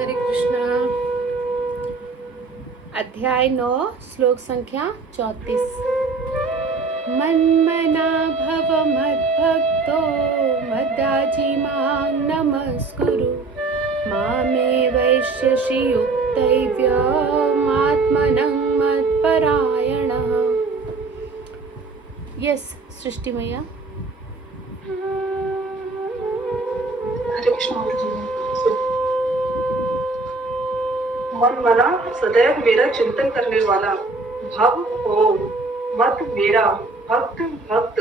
हरे कृष्णा। अध्याय 9 श्लोक संख्या 34। मन्मना भव मद्भक्तो मद्याजी मां नमस्कुरु मामे वैश्यसि युक्तैव्यमात्मनं मत्परायणः। यस सृष्टि मैया। हरे कृष्ण। मन मना सदैव मेरा चिंतन करने वाला, भव हो मत मेरा, भक्त भक्त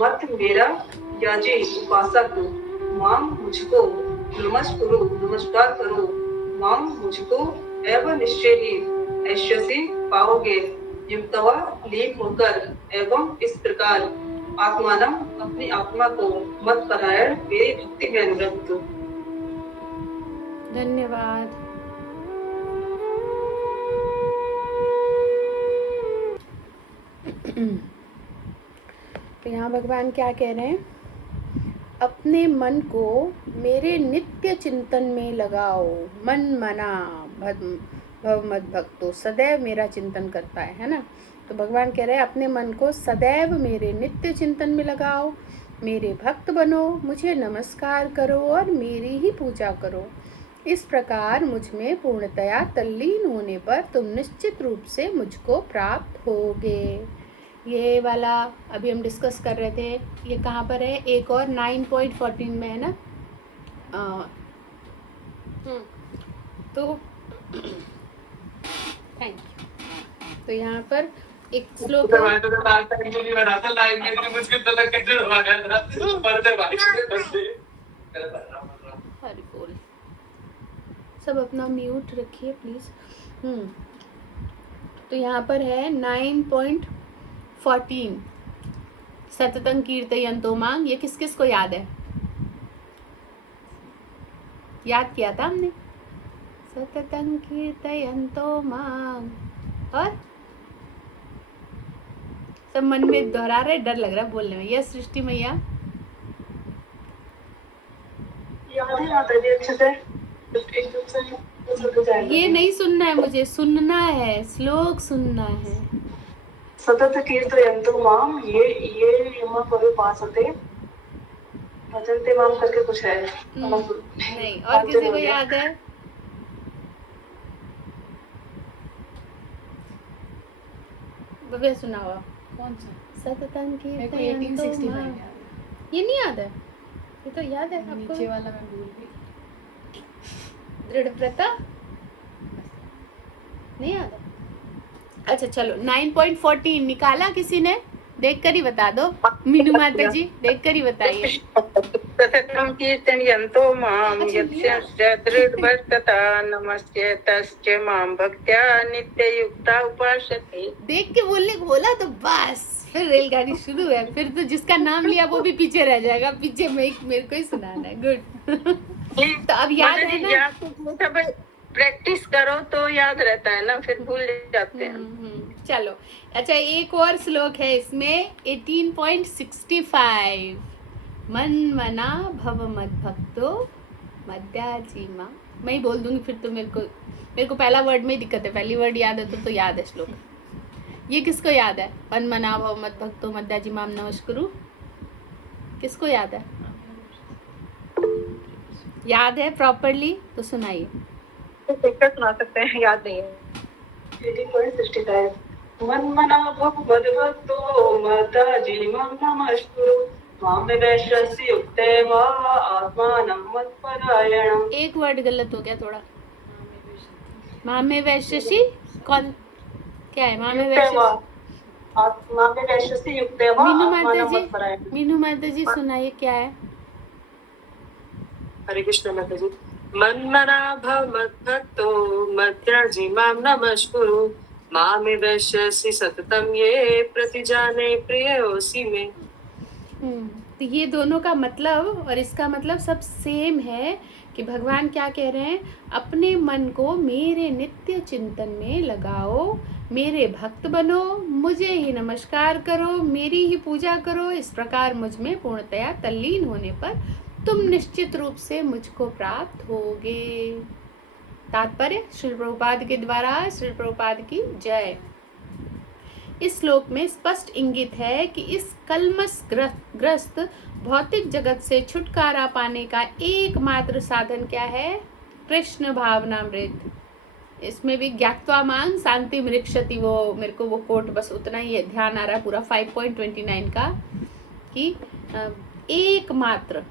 मत मेरा, याजी उपासक, मां मुझको नमस्कार करो, मां मुझको एवं निश्चय ही ऐश्यसी पाओगे, युक्तवा लीन होकर एवं इस प्रकार आत्मानम अपनी आत्मा को मत परायण मेरी भक्ति में अनुरक्त। धन्यवाद। तो यहाँ भगवान क्या कह रहे हैं? अपने मन को मेरे नित्य चिंतन में लगाओ। मन मना भव मद भक्तो, सदैव मेरा चिंतन करता है ना। तो भगवान कह रहे हैं अपने मन को सदैव मेरे नित्य चिंतन में लगाओ, मेरे भक्त बनो, मुझे नमस्कार करो और मेरी ही पूजा करो। इस प्रकार मुझ में पूर्णतया तल्लीन होने पर तुम निश्चित रूप से मुझको प्राप्त होगे। ये वाला अभी हम डिस्कस कर रहे थे, ये कहाँ पर है? एक और 9.14 में है ना। तो थैंक यू। तो यहाँ पर एक श्लोक है। हरि बोल। सब अपना म्यूट रखिए प्लीज। तो यहाँ पर है 9.14 सततं कीर्तयन्तो मां। ये किस किस को याद है? याद किया था हमने, सततं कीर्तयन्तो मां। और सब मन में दोहरा रहे, डर लग रहा है बोलने में। यस सृष्टि मैया। ये नहीं सुनना है मुझे, सुनना है, श्लोक सुनना है। सतत कीर्तयन्तु माम, ये यमा पविपासते भजन्ते माम करके कुछ है। नहीं, और किसी को याद है? भव्य सुना हुआ कौन सा? सततं कीर्तयन्तो 1865 मां। याद है। ये नहीं याद है? ये तो याद है आपको। नीचे वाला मैं भूल गई। दृढ़व्रता नहीं याद है? अच्छा चलो, 9.14 निकाला किसी ने? देख कर ही बता दो। मीनू माता जी देख कर ही बताइए। सततं कीर्तयन्तो मां यस्य दृढव्रतता नमस्य तस्य मां भक्त्या नित्ययुक्ता उपासते। देख के बोला तो बस फिर रेलगाड़ी शुरू है। फिर तो जिसका नाम लिया वो भी पीछे रह जाएगा। पीछे मेरे को ही सुनाना है। गुड। तो अब याद है ना? प्रैक्टिस करो तो याद रहता है ना, फिर भूल जाते हैं। चलो अच्छा, एक और श्लोक है इसमें 18.65। मन मना भव मद भक्तो मद्याजी मां। मैं ही बोल दूंगी फिर तो मेरे को पहला वर्ड में ही दिक्कत है। पहली वर्ड याद है तो याद है श्लोक। ये किसको याद है? मन मना भव मद भक्तो मद्याजी मां नमस्कुरु। किसको याद है? याद है प्रॉपरली तो सुनाइए। सुना सकते हैं, याद नहीं है। 18.65 मन मना भव मद भक्तो मद्याजी मां नमस्कुरु मामे वैश्यसि युक्तैव आत्मानं मत्परायणम्। एक वर्ड गलत हो गया थोड़ा। मामे वैश्यसि कौन क्या है? मामे वैश्यसि युक्तैव आत्मानं मत्परायणम्। मीनू माता जी सुनाइए क्या है? हरे कृष्ण माता जी। मन मना भव मद्भक्तो मद्याजी मां नमस्कुरु मामे वैश्यसि सततं ये प्रतिजाने प्रियोऽसि मे। तो ये दोनों का मतलब और इसका मतलब सब सेम है कि भगवान क्या कह रहे हैं? अपने मन को मेरे नित्य चिंतन में लगाओ, मेरे भक्त बनो, मुझे ही नमस्कार करो, मेरी ही पूजा करो। इस प्रकार मुझ में पूर्णतया तल्लीन होने पर तुम निश्चित रूप से मुझको प्राप्त होगे। तात्पर्य श्री प्रभुपाद के द्वारा, श्री प्रभुपाद की जय। इस श्लोक में स्पष्ट इंगित है कि इस कलमश ग्रस्त भौतिक जगत से छुटकारा पाने का एकमात्र साधन क्या है? कृष्ण भावनामृत। इसमें भी ज्ञात्वा मांग शांति मृक्षति, वो मेरे को वो कोट बस उतना ही ध्यान आ रहा है पूरा 5.29 का, कि एकमात्र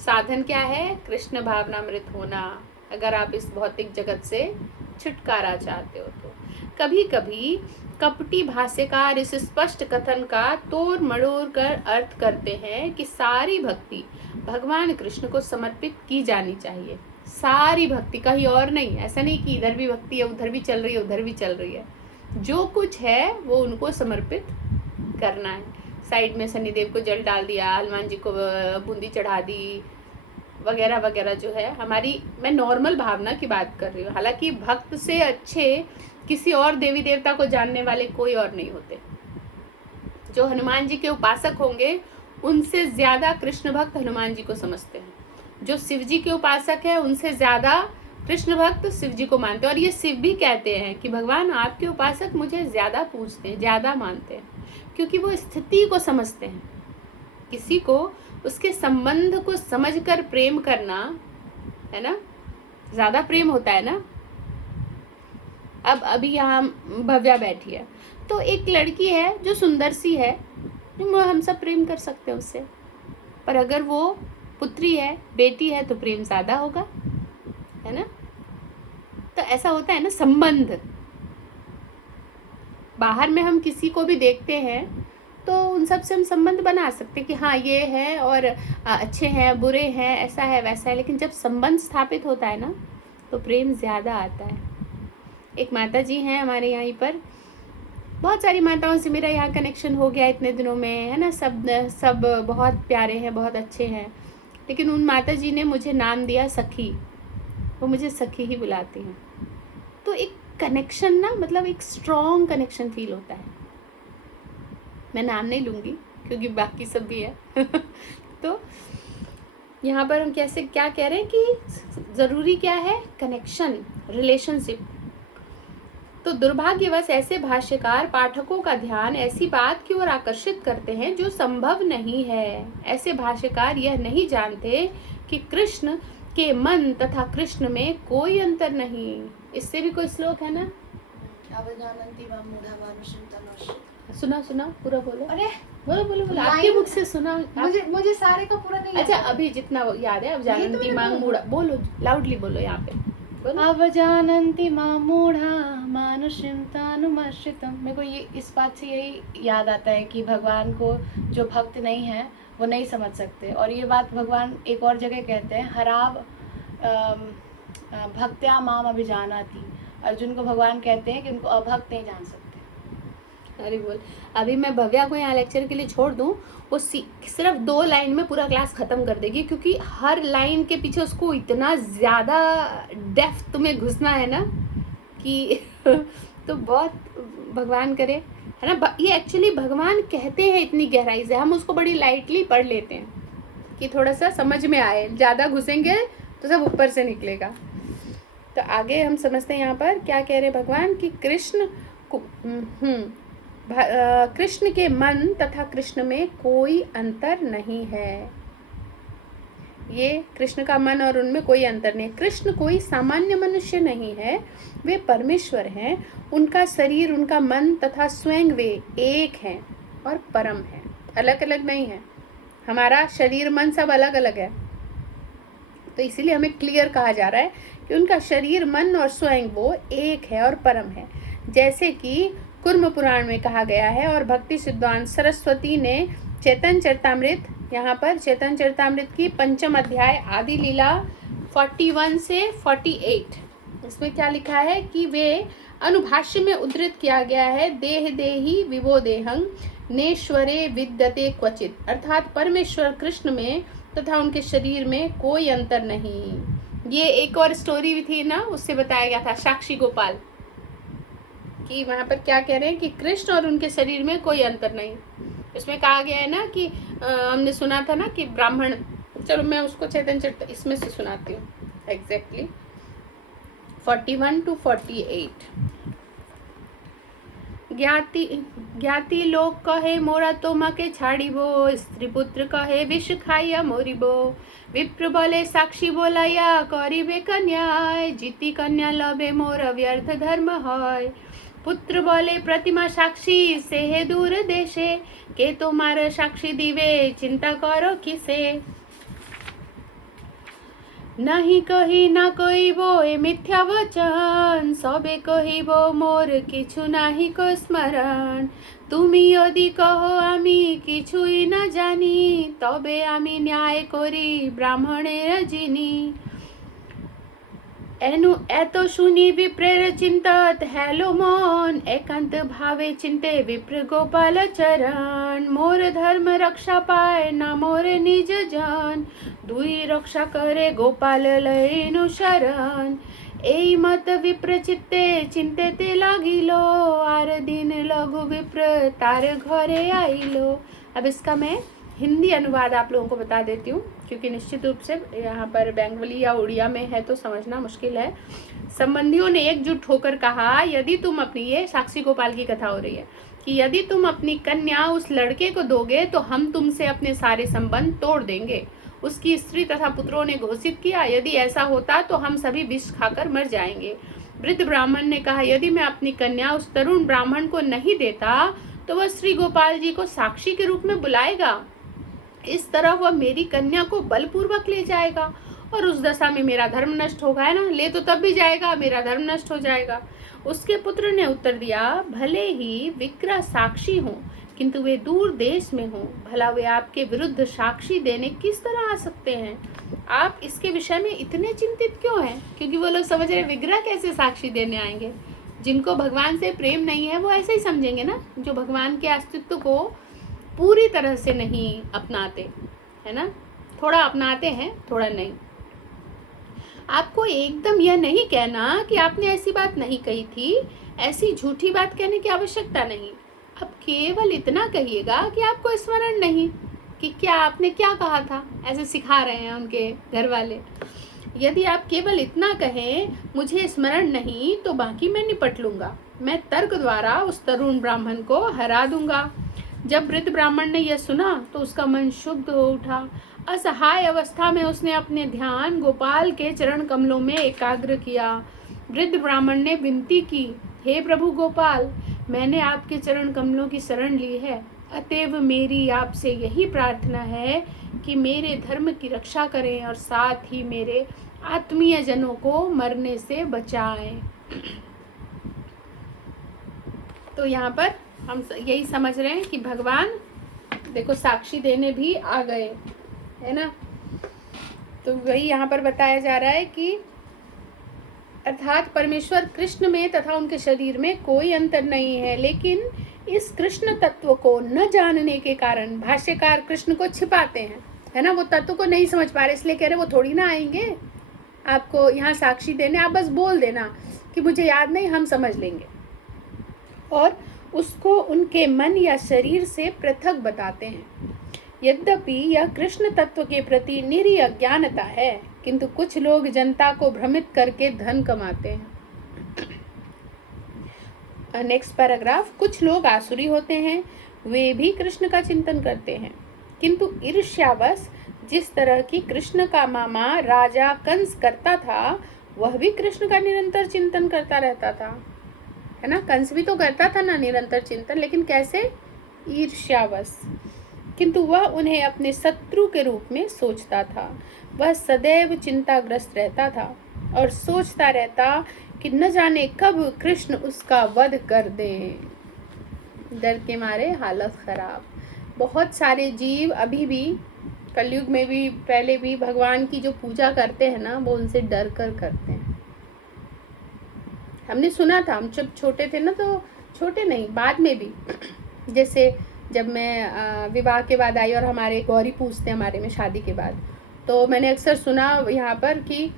साधन क्या है? कृष्ण भावनामृत होना, अगर आप इस भौतिक जगत से छुटकारा चाहते हो तो। कभी कभी कपटी भाष्यकार इस स्पष्ट कथन का तोड़ मड़ोड़ कर अर्थ करते हैं कि सारी भक्ति भगवान कृष्ण को समर्पित की जानी चाहिए। सारी भक्ति, कहीं और नहीं। ऐसा नहीं कि इधर भी भक्ति है, उधर भी चल रही है, उधर भी चल रही है। जो कुछ है वो उनको समर्पित करना है। साइड में शनिदेव को जल डाल दिया, हनुमान जी को बूंदी चढ़ा दी, वगैरह वगैरह जो है हमारी, मैं नॉर्मल भावना की बात कर रही हूँ। हालांकि भक्त से अच्छे किसी और देवी देवता को जानने वाले कोई और नहीं होते। जो हनुमान जी के उपासक होंगे उनसे ज्यादा कृष्ण भक्त हनुमान जी को समझते हैं। जो शिव जी के उपासक है उनसे ज्यादा कृष्ण भक्त शिव जी को मानते हैं। और ये शिव भी कहते हैं कि भगवान आपके उपासक मुझे ज्यादा पूजते हैं, ज्यादा मानते हैं, क्योंकि वो स्थिति को समझते हैं। किसी को उसके संबंध को समझकर प्रेम करना है ना, ज्यादा प्रेम होता है ना। अब अभी यहाँ भव्या बैठी है, तो एक लड़की है जो सुंदर सी है, हम सब प्रेम कर सकते हैं उससे। पर अगर वो पुत्री है, बेटी है, तो प्रेम ज्यादा होगा, है ना। तो ऐसा होता है ना संबंध। बाहर में हम किसी को भी देखते हैं तो उन सब से हम संबंध बना सकते हैं कि हाँ ये है और अच्छे हैं, बुरे हैं, ऐसा है वैसा है। लेकिन जब संबंध स्थापित होता है ना तो प्रेम ज़्यादा आता है। एक माता जी हैं हमारे यहाँ पर, बहुत सारी माताओं से मेरा यहाँ कनेक्शन हो गया इतने दिनों में, है ना। सब बहुत प्यारे हैं, बहुत अच्छे हैं। लेकिन उन माता जी ने मुझे नाम दिया सखी, वो मुझे सखी ही बुलाती हैं। तो एक कनेक्शन ना, मतलब एक स्ट्रॉन्ग कनेक्शन फील होता है। मैं नाम नहीं लूँगी क्योंकि बाकी सब भी है तो यहाँ पर हम कैसे क्या कह रहे हैं कि ज़रूरी क्या है? Connection, relationship. तो दुर्भाग्यवश ऐसे भाष्यकार पाठकों का ध्यान ऐसी बात की ओर आकर्षित करते हैं जो संभव नहीं है। ऐसे भाष्यकार यह नहीं जानते कि कृष्ण के मन तथा कृष्ण में कोई अंतर नहीं। इससे भी कोई श्लोक है ना, सुना पूरा बोलो। अरे बोलो आपके मुख से सुना। मुझे सारे का पूरा नहीं अच्छा अभी जितना याद है, अब जानती मांग मूढ़ा, बोलो लाउडली बोलो यहाँ पे बोलो। अवजानन्ति मां मूढ़ा मानुषं तानुमाश्रितम्। मेरे को ये इस बात से यही याद आता है कि भगवान को जो भक्त नहीं है वो नहीं समझ सकते। और ये बात भगवान एक और जगह कहते हैं, हराव भक्त्या माम अभिजानाति। अर्जुन को भगवान कहते हैं कि उनको अभक्त नहीं जान सकते। अरे बोल, अभी मैं भव्या को यहाँ लेक्चर के लिए छोड़ दूँ, वो सिर्फ 2 लाइन में पूरा क्लास ख़त्म कर देगी, क्योंकि हर लाइन के पीछे उसको इतना ज़्यादा डेप्थ में घुसना है ना कि तो बहुत भगवान करे, है ना। ये एक्चुअली भगवान कहते हैं इतनी गहराई से, हम उसको बड़ी लाइटली पढ़ लेते हैं कि थोड़ा सा समझ में आए। ज़्यादा घुसेंगे तो सब ऊपर से निकलेगा। तो आगे हम समझते हैं यहाँ पर क्या कह रहे हैं भगवान कि कृष्ण के मन तथा कृष्ण में कोई अंतर नहीं है। ये कृष्ण का मन और उनमें कोई अंतर नहीं। कृष्ण कोई सामान्य मनुष्य नहीं है, वे परमेश्वर हैं। उनका शरीर, उनका मन तथा स्वयं वे एक हैं और परम हैं, अलग अलग नहीं है। हमारा शरीर मन सब अलग अलग है, तो इसीलिए हमें क्लियर कहा जा रहा है कि उनका शरीर, मन और स्वयं वो एक है और परम है। जैसे कि कुर्म पुराण में कहा गया है। और भक्ति सिद्धांत सरस्वती ने चैतन्य चरितामृत, यहाँ पर चैतन्य चरितामृत की 5म अध्याय आदि लीला 41 से 48, इसमें क्या लिखा है कि वे अनुभाष्य में उद्धृत किया गया है, देह देही विवो देहं नेश्वरे विद्यते क्वचित, अर्थात परमेश्वर कृष्ण में तथा उनके शरीर में कोई अंतर नहीं। ये एक और स्टोरी भी थी ना, उससे बताया गया था साक्षी गोपाल कि वहाँ पर क्या कह रहे हैं कि कृष्ण और उनके शरीर में कोई अंतर नहीं। इसमें कहा गया है ना कि हमने सुना था ना कि ब्राह्मण, चलो मैं उसको चैतन्य चरित इसमें से सुनाती हूँ एग्जैक्टली। 41 to 48। ज्ञाति लोक कहे मोरा तोमाके छाड़िबो, स्त्री पुत्र कहे विष खाइया मोरिबो। विप्र बोले साक्षी बोलाया करिबे कन्याय, जीती कन्या लबे मोर व्यर्थ धर्म है। पुत्र बोले प्रतिमा साक्षी से है दूर देशे, के तुम्हारा साक्षी दिवे चिंता करो किसे। नहीं कही ना कहिबो ए मिथ्या वचन, सबे कहिबो मोर किछु नाही को स्मरण। तुमी यदि कहो आमी किछुई ना जानी, तबे आमी न्याय करी ब्राह्मणेर जिनी। एनु एतो शुनी विप्रेर चिंतत हेलो मन, एकांत भावे चिंते विप्र गोपाल चरण। मोर धर्म रक्षा पाए ना मोर निज जन, दुई रक्षा करे गोपाल लयनु शरण। एई मत विप्र चित्ते चिंते ते लागिलो, आर दिन लघु विप्र तार घरे आइलो। अब इसका मैं हिंदी अनुवाद आप लोगों को बता देती हूँ, क्योंकि निश्चित रूप से यहाँ पर बंगाली या उड़िया में है तो समझना मुश्किल है। संबंधियों ने एकजुट होकर कहा, यदि तुम अपनी, ये साक्षी गोपाल की कथा हो रही है, कि यदि तुम अपनी कन्या उस लड़के को दोगे तो हम तुमसे अपने सारे संबंध तोड़ देंगे। उसकी स्त्री तथा पुत्रों ने घोषित किया, यदि ऐसा होता तो हम सभी विष खाकर मर जाएंगे। वृद्ध ब्राह्मण ने कहा, यदि मैं अपनी कन्या उस तरुण ब्राह्मण को नहीं देता तो वह श्री गोपाल जी को साक्षी के रूप में बुलाएगा। इस तरह वह मेरी कन्या को बलपूर्वक ले जाएगा और उस दशा में मेरा धर्म नष्ट होगा। है ना, ले तो तब भी जाएगा, मेरा धर्म नष्ट हो जाएगा। उसके पुत्र ने उत्तर दिया, भले ही विग्रह साक्षी हों, किंतु वे दूर देश में हों, भला वे आपके विरुद्ध साक्षी देने किस तरह आ सकते हैं? आप इसके विषय में इतने चिंतित क्यों हैं? क्योंकि वो लोग समझ रहे विग्रह कैसे साक्षी देने आएंगे। जिनको भगवान से प्रेम नहीं है वो ऐसे ही समझेंगे ना, जो भगवान के अस्तित्व को पूरी तरह से नहीं अपनाते, है ना, थोड़ा अपनाते हैं थोड़ा नहीं। आपको एकदम यह नहीं कहना कि आपने ऐसी बात नहीं कही थी, ऐसी झूठी बात कहने की आवश्यकता नहीं। अब केवल इतना कहिएगा कि आपको स्मरण नहीं कि क्या आपने क्या कहा था, ऐसे सिखा रहे हैं उनके घर वाले। यदि आप केवल इतना कहें मुझे स्मरण नहीं, तो बाकी मैं निपट लूंगा, मैं तर्क द्वारा उस तरुण ब्राह्मण को हरा दूंगा। जब वृद्ध ब्राह्मण ने यह सुना तो उसका मन शुद्ध हो उठा। असहाय अवस्था में उसने अपने ध्यान गोपाल के चरण कमलों में एकाग्र किया। वृद्ध ब्राह्मण ने विनती की, हे प्रभु गोपाल, मैंने आपके चरण कमलों की शरण ली है, अतएव मेरी आपसे यही प्रार्थना है कि मेरे धर्म की रक्षा करें और साथ ही मेरे आत्मीय जनों को मरने से बचाएं। तो यहाँ पर हम यही समझ रहे हैं कि भगवान देखो साक्षी देने भी आ गए, है ना। तो वही यहाँ पर बताया जा रहा है कि अर्थात परमेश्वर कृष्ण में तथा उनके शरीर में कोई अंतर नहीं है, लेकिन इस कृष्ण तत्व को न जानने के कारण भाष्यकार कृष्ण को छिपाते हैं, है ना। वो तत्व को नहीं समझ पा रहे, इसलिए कह रहे वो थोड़ी ना आएंगे आपको यहाँ साक्षी देने, आप बस बोल देना कि मुझे याद नहीं, हम समझ लेंगे। और उसको उनके मन या शरीर से पृथक बताते हैं। यद्यपि यह कृष्ण तत्व के प्रति निरी अज्ञानता है, किंतु कुछ लोग जनता को भ्रमित करके धन कमाते हैं। नेक्स्ट पैराग्राफ, कुछ लोग आसुरी होते हैं, वे भी कृष्ण का चिंतन करते हैं, किंतु ईर्ष्यावश जिस तरह की कृष्ण का मामा राजा कंस करता था, वह भी कृष्ण का निरंतर चिंतन करता रहता था, है ना। कंस भी तो करता था ना निरंतर चिंतन, लेकिन कैसे? ईर्ष्यावश। किंतु वह उन्हें अपने शत्रु के रूप में सोचता था। वह सदैव चिंताग्रस्त रहता था और सोचता रहता कि न जाने कब कृष्ण उसका वध कर दे। डर के मारे हालत खराब। बहुत सारे जीव अभी भी कलयुग में भी, पहले भी भगवान की जो पूजा करते हैं ना, वो उनसे डर कर करते हैं। हमने सुना था, हम जब छोटे थे ना, तो छोटे नहीं बाद में भी, जैसे जब मैं विवाह के बाद आई और हमारे गौरी पूछते हमारे में शादी के बाद, तो मैंने अक्सर सुना यहाँ पर कि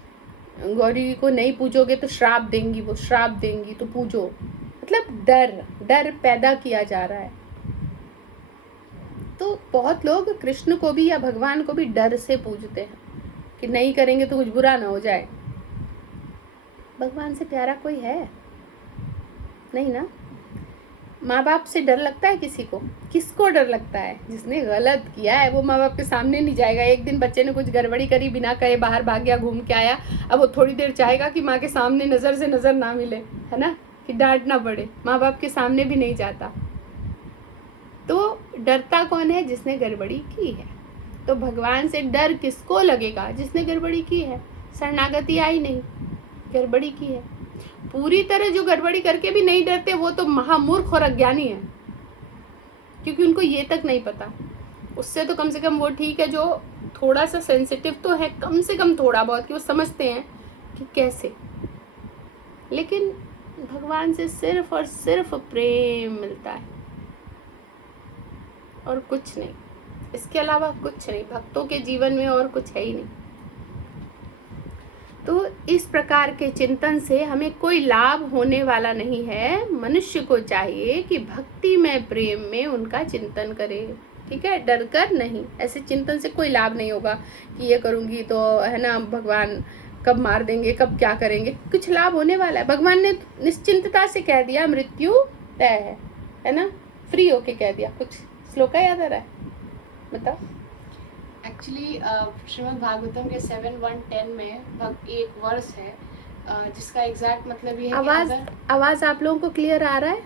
गौरी को नहीं पूजोगे तो श्राप देंगी, वो श्राप देंगी तो पूजो। मतलब डर पैदा किया जा रहा है। तो बहुत लोग कृष्ण को भी या भगवान को भी डर से पूजते हैं कि नहीं करेंगे तो कुछ बुरा ना हो जाए। भगवान से प्यारा कोई है नहीं ना। माँ बाप से डर लगता है किसी को? किसको डर लगता है? जिसने गलत किया है वो माँ बाप के सामने नहीं जाएगा। एक दिन बच्चे ने कुछ गड़बड़ी करी, बिना कहे बाहर भाग गया, घूम के आया, अब वो थोड़ी देर चाहेगा कि माँ के सामने नज़र से नज़र ना मिले, है ना, कि डांट ना पड़े। माँ बाप के सामने भी नहीं जाता। तो डरता कौन है? जिसने गड़बड़ी की है। तो भगवान से डर किसको लगेगा? जिसने गड़बड़ी की है। शरणागति आई नहीं, गड़बड़ी की है। पूरी तरह जो गड़बड़ी करके भी नहीं डरते वो तो महामूर्ख और अज्ञानी है, क्योंकि उनको ये तक नहीं पता। उससे तो कम से कम वो ठीक है जो थोड़ा सा सेंसिटिव तो है, कम से कम थोड़ा बहुत, कि वो समझते हैं कि कैसे। लेकिन भगवान से सिर्फ और सिर्फ प्रेम मिलता है और कुछ नहीं, इसके अलावा कुछ नहीं। भक्तों के जीवन में और कुछ है ही नहीं। तो इस प्रकार के चिंतन से हमें कोई लाभ होने वाला नहीं है। मनुष्य को चाहिए कि भक्ति में, प्रेम में उनका चिंतन करे, ठीक है, डर कर नहीं। ऐसे चिंतन से कोई लाभ नहीं होगा कि ये करूँगी तो है ना भगवान कब मार देंगे, कब क्या करेंगे। कुछ लाभ होने वाला है? भगवान ने निश्चिंतता से कह दिया मृत्यु तय है ना, फ्री होके कह दिया। कुछ श्लोका याद आ रहा है? बताओ। एक्चुअली श्रीमद् भागवतम के 7:1-10 में एक वर्स है जिसका एग्जैक्ट मतलब ये है कि आवाज आप लोगों को क्लियर आ रहा है?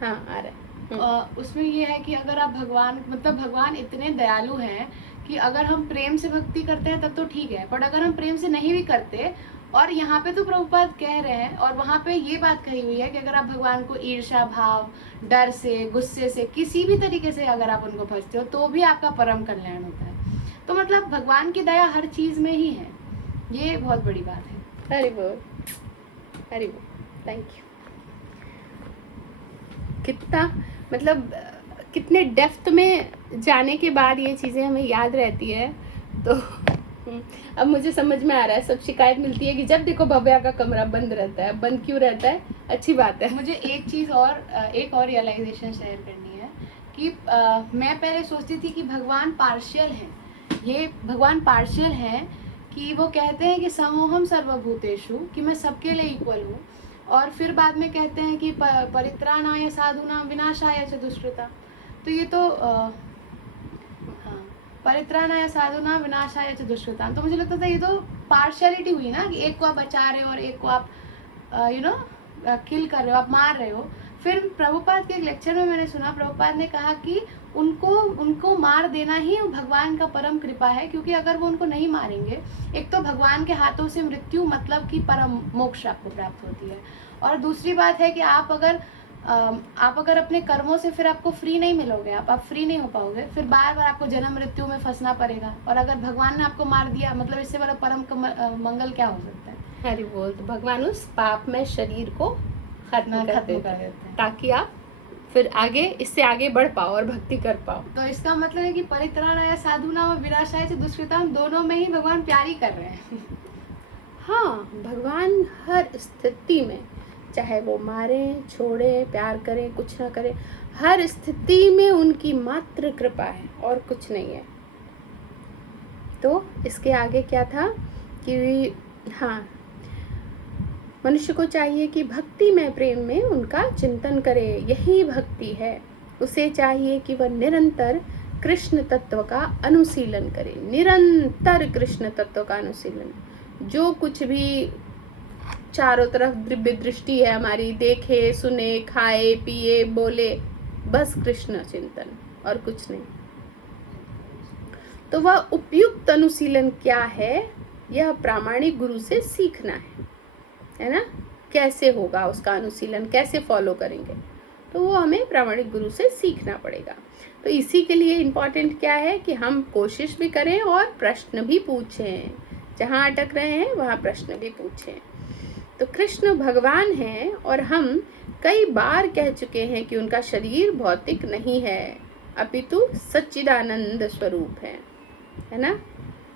हाँ आ रहा है। उसमें ये है कि अगर आप भगवान, मतलब भगवान इतने दयालु हैं कि अगर हम प्रेम से भक्ति करते हैं तब तो ठीक है, बट अगर हम प्रेम से नहीं भी करते, और यहाँ पे तो प्रभुपाद कह रहे हैं और वहाँ पे ये बात कही हुई है कि अगर आप भगवान को ईर्ष्या भाव, डर से, गुस्से से, किसी भी तरीके से अगर आप उनको भजते हो तो भी आपका परम कल्याण होता है। तो मतलब भगवान की दया हर चीज में ही है, ये बहुत बड़ी बात है। हरि बोल, हरि बोल, थैंक यू। कितना मतलब कितने डेप्थ में जाने के बाद ये चीज़ें हमें याद रहती है। तो अब मुझे समझ में आ रहा है। सब शिकायत मिलती है कि जब देखो भव्या का कमरा बंद रहता है। बंद क्यों रहता है? अच्छी बात है। मुझे एक चीज़ और, एक और रियलाइजेशन शेयर करनी है कि मैं पहले सोचती थी कि भगवान पार्शियल हैं। ये भगवान पार्शियल हैं कि वो कहते हैं कि समोहम सर्वभूतेषु, कि मैं सबके लिए इक्वल हूँ, और फिर बाद में कहते हैं कि परित्राणाय साधूनां विनाशाय च दुष्कृता। तो ये तो हाँ, परित्राणाय साधूनां विनाशाय च दुष्कृता। तो मुझे लगता था ये तो पार्शियलिटी हुई ना, कि एक को आप बचा रहे हो और एक को आप किल कर रहे हो, आप मार रहे हो। फिर प्रभुपाद के एक लेक्चर में मैंने सुना, प्रभुपाद ने कहा कि उनको मार देना ही भगवान का परम कृपा है, क्योंकि अगर वो उनको नहीं मारेंगे, एक तो भगवान के हाथों से मृत्यु मतलब कि परम मोक्ष आपको प्राप्त होती है, और दूसरी बात है कि आप अगर अपने कर्मों से फिर आपको फ्री नहीं मिलोगे, आप फ्री नहीं हो पाओगे, फिर बार बार आपको जन्म मृत्यु में फंसना पड़ेगा। और अगर भगवान ने आपको मार दिया, मतलब इससे बड़ा परम मंगल क्या हो सकता है? हरि बोल। तो भगवान उस पाप में शरीर को खत्म कर देते हैं ताकि आप फिर आगे, इससे आगे बढ़ पाओ और भक्ति कर पाओ। तो इसका मतलब है कि परित्राणाय साधूनां और विनाशाय च दुष्कृतां, दोनों में ही भगवान प्यार ही कर रहे हैं। हाँ, भगवान हर स्थिति में, चाहे वो मारे, छोड़े, प्यार करें, कुछ ना करें, हर स्थिति में उनकी मात्र कृपा है और कुछ नहीं है। तो इसके आगे क्या था कि हाँ, मनुष्य को चाहिए कि भक्ति में, प्रेम में उनका चिंतन करे, यही भक्ति है। उसे चाहिए कि वह निरंतर कृष्ण तत्व का अनुशीलन करे, निरंतर कृष्ण तत्व का अनुशीलन। जो कुछ भी चारों तरफ दिव्य दृष्टि है हमारी, देखे, सुने, खाए, पिए, बोले, बस कृष्ण चिंतन और कुछ नहीं। तो वह उपयुक्त अनुशीलन क्या है? यह प्रामाणिक गुरु से सीखना है ना। कैसे होगा उसका अनुशीलन, कैसे फॉलो करेंगे? तो वो हमें प्रामाणिक गुरु से सीखना पड़ेगा। तो इसी के लिए इम्पोर्टेंट क्या है कि हम कोशिश भी करें और प्रश्न भी पूछें। जहाँ अटक रहे हैं वहाँ प्रश्न भी पूछें। तो कृष्ण भगवान हैं और हम कई बार कह चुके हैं कि उनका शरीर भौतिक नहीं है, अपितु सच्चिदानंद स्वरूप है ना।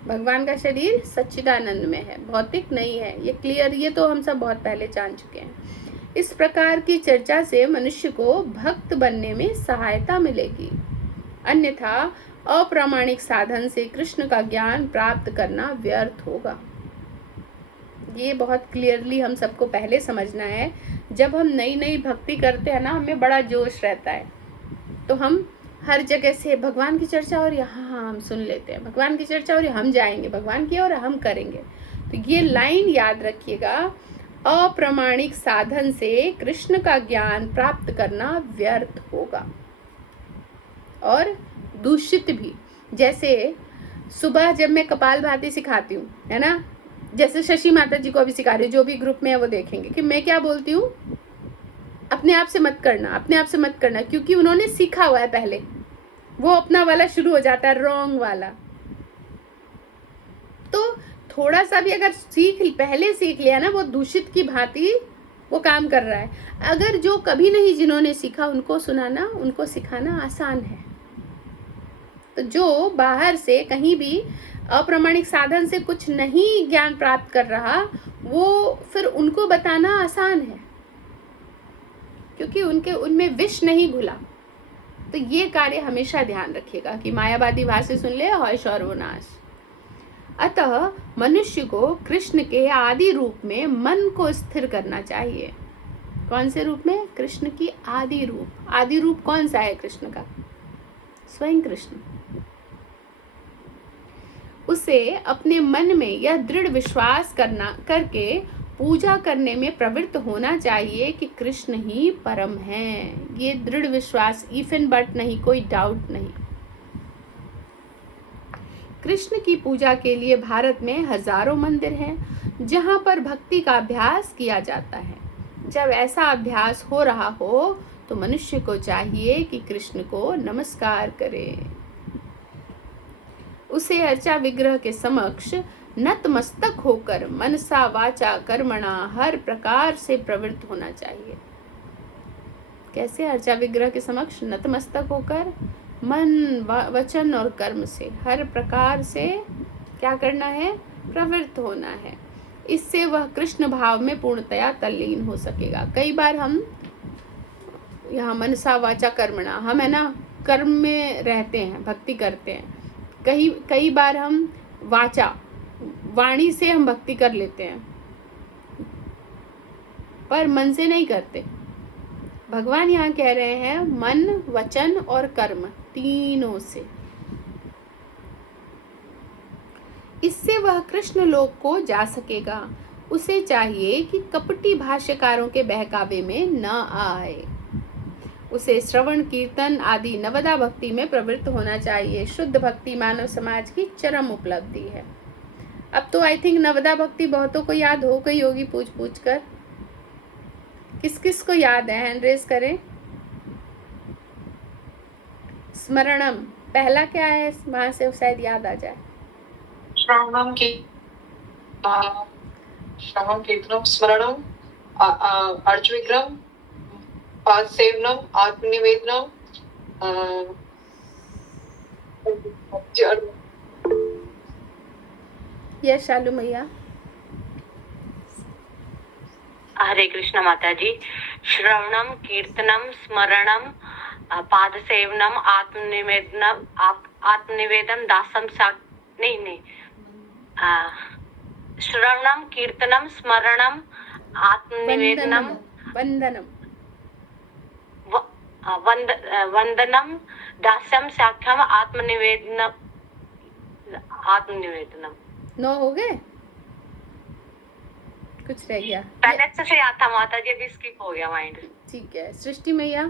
भगवान का शरीर सच्चिदानंद में है, भौतिक नहीं है। ये क्लियर, ये तो हम सब बहुत पहले जान चुके हैं। इस प्रकार की चर्चा से मनुष्य को भक्त बनने में सहायता मिलेगी, अन्यथा अप्रामाणिक साधन से कृष्ण का ज्ञान प्राप्त करना व्यर्थ होगा। ये बहुत क्लियरली हम सबको पहले समझना है। जब हम नई नई भक्ति करते हैं ना, हमें बड़ा जोश रहता है, तो हम हर जगह से भगवान की चर्चा हो रही है, हाँ हम सुन लेते हैं, भगवान की चर्चा हो रही है, हम जाएंगे भगवान की और हम करेंगे। तो ये लाइन याद रखिएगा, अप्रामाणिक साधन से कृष्ण का ज्ञान प्राप्त करना व्यर्थ होगा और दूषित भी। जैसे सुबह जब मैं कपालभाति सिखाती हूँ, है ना, जैसे शशि माता जी को अभी सिखा रही हूँ, जो भी ग्रुप में है वो देखेंगे कि मैं क्या बोलती हूँ, अपने आप से मत करना, अपने आप से मत करना, क्योंकि उन्होंने सीखा हुआ है पहले, वो अपना वाला शुरू हो जाता है, रॉन्ग वाला। तो थोड़ा सा भी अगर पहले सीख लिया ना, वो दूषित की भांति वो काम कर रहा है। अगर जो कभी नहीं जिन्होंने सीखा, उनको सुनाना, उनको सिखाना आसान है। तो जो बाहर से कहीं भी अप्रामाणिक साधन से कुछ नहीं ज्ञान प्राप्त कर रहा, वो फिर उनको बताना आसान है, क्योंकि उनमें विष नहीं घुला। तो ये कार्य हमेशा ध्यान रखिएगा कि मायावादी भाषा सुन ले और सर्वनाश। अतः मनुष्य को कृष्ण के आदि रूप में मन को स्थिर करना चाहिए। कौन से रूप में? कृष्ण की आदि रूप। आदि रूप कौन सा है कृष्ण का? स्वयं कृष्ण। उसे अपने मन में यह दृढ़ विश्वास करके पूजा करने में प्रवृत्त होना चाहिए कि कृष्ण ही परम हैं। ये दृढ़ विश्वास, इफ एंड बट नहीं, कोई डाउट नहीं। कृष्ण की पूजा के लिए भारत में हजारों मंदिर हैं जहां पर भक्ति का अभ्यास किया जाता है। जब ऐसा अभ्यास हो रहा हो तो मनुष्य को चाहिए कि कृष्ण को नमस्कार करे, उसे अर्चा विग्रह के समक्ष नतमस्तक होकर मनसा वाचा कर्मणा हर प्रकार से प्रवृत्त होना चाहिए। कैसे? अर्चा विग्रह के समक्ष नतमस्तक होकर मन, वचन और कर्म से हर प्रकार से क्या करना है? प्रवृत्त होना है। इससे वह कृष्ण भाव में पूर्णतया तल्लीन हो सकेगा। कई बार हम यहाँ मनसा वाचा कर्मणा, हम है ना कर्म में रहते हैं, भक्ति करते हैं। कई बार हम वाणी से हम भक्ति कर लेते हैं, पर मन से नहीं करते। भगवान यहाँ कह रहे हैं मन, वचन और कर्म, तीनों से। इससे वह कृष्ण लोक को जा सकेगा। उसे चाहिए कि कपटी भाष्यकारों के बहकावे में न आए। उसे श्रवण, कीर्तन आदि नवदा भक्ति में प्रवृत्त होना चाहिए। शुद्ध भक्ति मानव समाज की चरम उपलब्धि है। अब तो आई थिंक नवदा भक्ति बहुतों को याद हो गई होगी पूछ कर। किस किस को याद है? हैंड रेज करें। स्मरणम पहला क्या है? वहां से शायद याद आ जाए। श्रवणम कीर्तनम स्मरणम अर्चविग्रहम पाद सेवनम आत्मनिवेदनम यस शालू मैया। हरे कृष्ण माता जी। श्रवणम कीर्तनम स्मरणम पाद सेवनम आत्मनिवेदन दासम श्रवणम कीर्तनम स्मरणम आत्मनिवेदनम वंदनम दास्यम साख्यम आत्मनिवेदनम। 9 हो गए? कुछ रह गया? पहले से याद था माता जी, अभी स्किप हो गया माइंड। ठीक है। सृष्टि मैया।